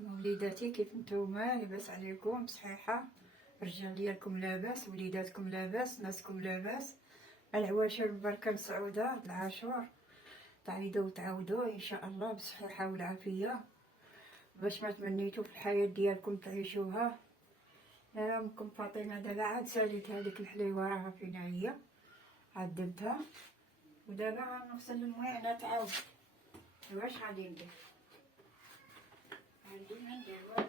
وليداتي كيف نتوما؟ لاباس عليكم؟ صحيحة؟ الرجال ديالكم لاباس؟ وليداتكم لاباس؟ ناسكم لاباس؟ العواشر البركة مسعودة العاشور تعيدوا وتعاودوا ان شاء الله بالصحة والعافية باش ما تمنيتو في الحياة ديالكم تعيشوها. انا امكم فاطمة دابا عاد ساليت هذيك الحليوة راها فينا هي، عاد درتها ودابا غنغسل المواعنات عاود. واش غادي ندير؟ عندي ما ندير والو.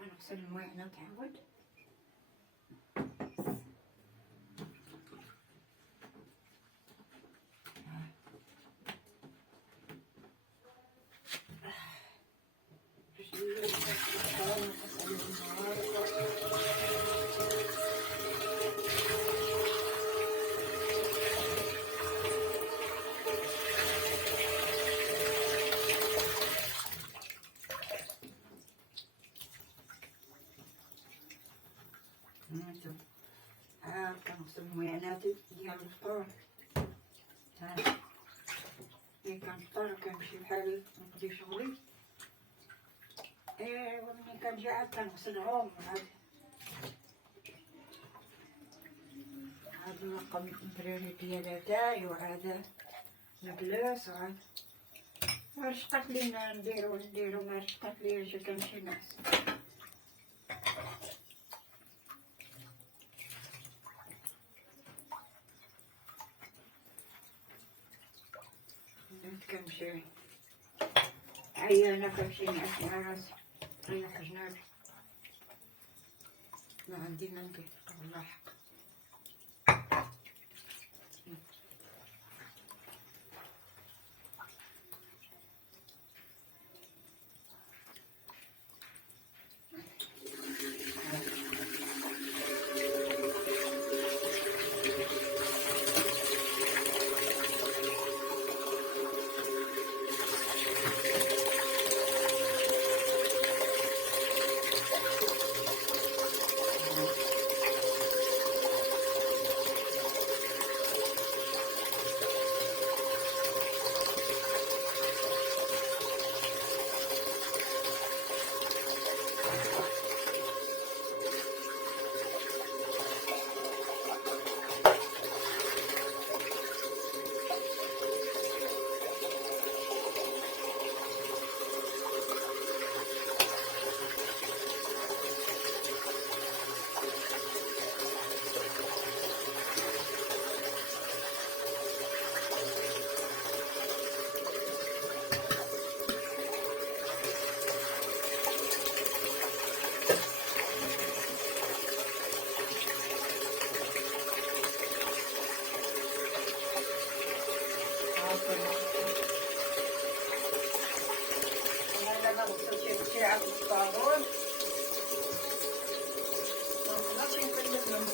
غنغسل المواعنات عاود. كنغسل المواعنات ديال الفطور. ملي كنفطر كنمشي بحالي نقضي شغلي، وملي كنجي عاد كنغسلهم. عاد نلقم الدراري ديال اتاي وعاد نجلس وعاد ما رشقات لينا نديرو ما رشقات ليا جا كنمشي نعس. كنمشي عيانة كنمشي نعس مع راسي، ريح جنابي ما عندي ما ندير والله حق. انا دابا غسلت شي ساعة في الصابون منقدرش نكلف منهم.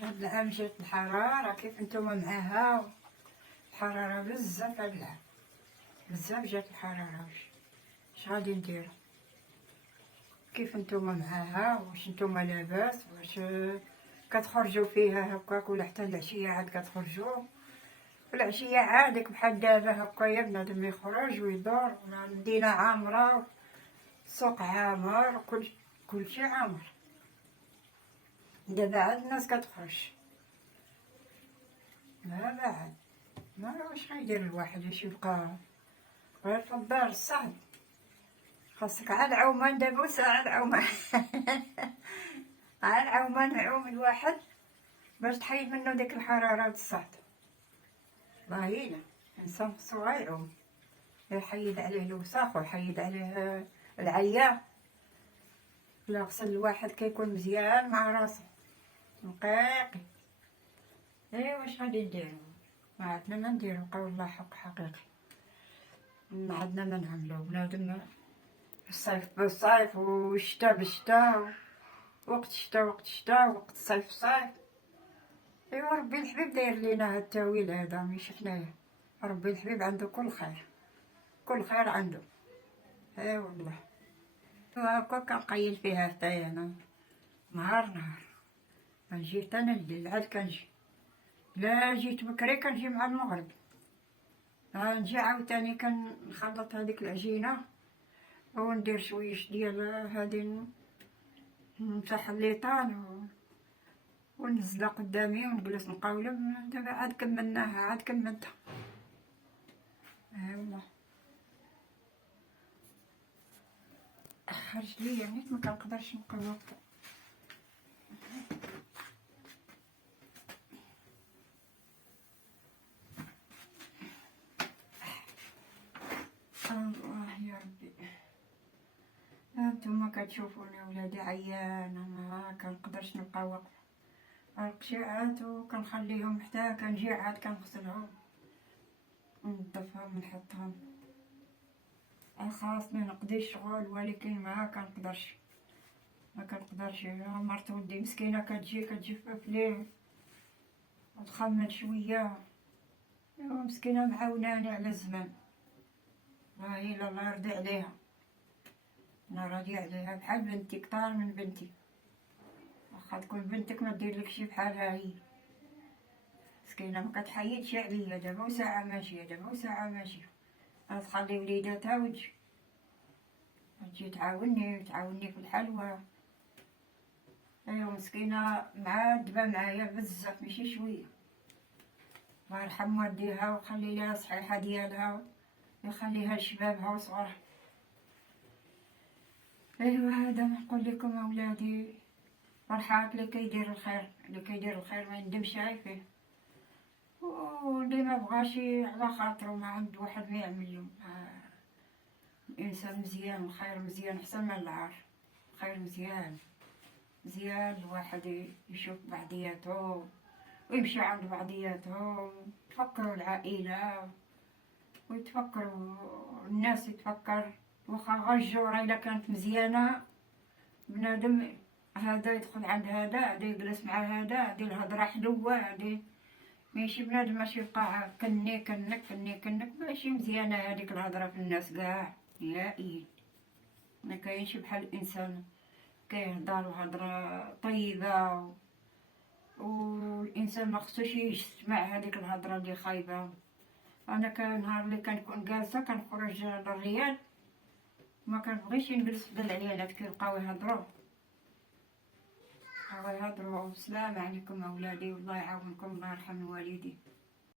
هاد العام جات الحرارة كيف نتوما معاها؟ الحرارة بزاف هاد العام، بزاف جات الحرارة. واش غادي نديرو؟ كيف نتوما معاها؟ واش نتوما لاباس؟ واش كتخرجوا فيها هكاك ولا حتى العشية عاد كتخرجوا؟ العشية عادك بحال دابا هكايا بنادم يخرج ويدور، المدينة عامرة، السوق عامر، كلشي عامر. دابا عاد الناس كتخرج، ما بعد ما واش غيدير الواحد واش يبقى غير خبار صعب، خاصك عاد عومان دابا عاد عومان عاد عومان يعوم الواحد باش تحيد منه ديك الحرارة والصهد. باهينا الإنسان خصو غير يعوم، يحيد عليه الوساخ ويحيد عليه العيا. لا غسل الواحد كيكون مزيان مع راسو نقيقي. ايوا واش غادي نديرو، ما عندنا ما نديرو، قول الله حق حقيقي، ما عندنا ما نعملو. بنادم الصيف بالصيف والشتا بالشتا، وقت الشتا وقت الشتا، وقت الصيف صيف. ايوا ربي الحبيب داير لينا هاد التاويل هذا ماشي حنايا، ربي الحبيب عنده كل خير، كل خير عنده. اي والله. وهاكا كنقيل فيها حتى انا نهار نهار، كنجي حتى انا الليل عاد كنجي، لا جيت بكري كنجي مع المغرب، نجي عاوتاني كنخلط هذيك العجينة وندير شويش ديال هادي، نمسح الليطان ونزلها قدامي ونجلس نقولب. دابا عاد كملناها، عاد كملتها. والله خرج ليا نيت ما كنقدرش نقوى. الله يا ربي، هانتوما كتشوفوني ولادي عيانة ما كنقدرش نبقى واقفة، القشيعات وكنخليهم حتى كنجي عاد كنغسلهم ونظفهم ونحطهم. خاصني نقضي الشغل ولكن ما كنقدرش، ما كنقدرش. مرت ولدي مسكينة كتجي كتجفف ليه وتخمن شوية، ايوا مسكينة معاوناني على الزمان. والله الا الله يرضي عليها، انا راضية عليها بحال بنتي، كتار من بنتي. واخا تكون بنتك ما ديرلكش بحالها هي، مسكينة ما كتحيدش عليا، دابا وساعة ماشية دابا وساعة ماشية، غتخلي وليداتها وتجي، تجي تعاوني في الحلوى. ايوا مسكينة معذبة معايا بزاف ماشي شوية، الله يرحم والديها ويخلي ليها الصحيحة ديالها ويخليها لشبابها وصغارها. ايوا هذا ما نقول لكم اولادي، فرحات اللي كيدير الخير، اللي كيدير الخير ما يندمش فيه، واللي ما بغاش على خاطرو ما عند واحد ما يعمل. الانسان مزيان، الخير مزيان احسن من العار، الخير مزيان مزيان. الواحد يشوف بعضياتو ويمشي عند بعضياتهم، تفكروا العائلة ويتفكروا الناس، يتفكر واخا غجورة الا كانت مزيانة بنادم هذا يدخل عند هذا يجلس مع هذا، هادي الهضرة حلوة، هادي ماشي بنادم ماشي يبقى كني كنك كني كنك، ماشي مزيانة هاديك الهضرة في الناس كاع نهائيا. ما كاينش بحال الانسان كيهضر هضرة طيبة، والانسان ما خصوش يسمع هذيك الهضره اللي خايبه. انا كان نهار اللي كنكون جالسه كنخرج للريال ما كنبغيش نجلس قدام العيالات كيبقاو يهضروا السلام عليكم اولادي، والله يعاونكم، الله يرحم الوالدين.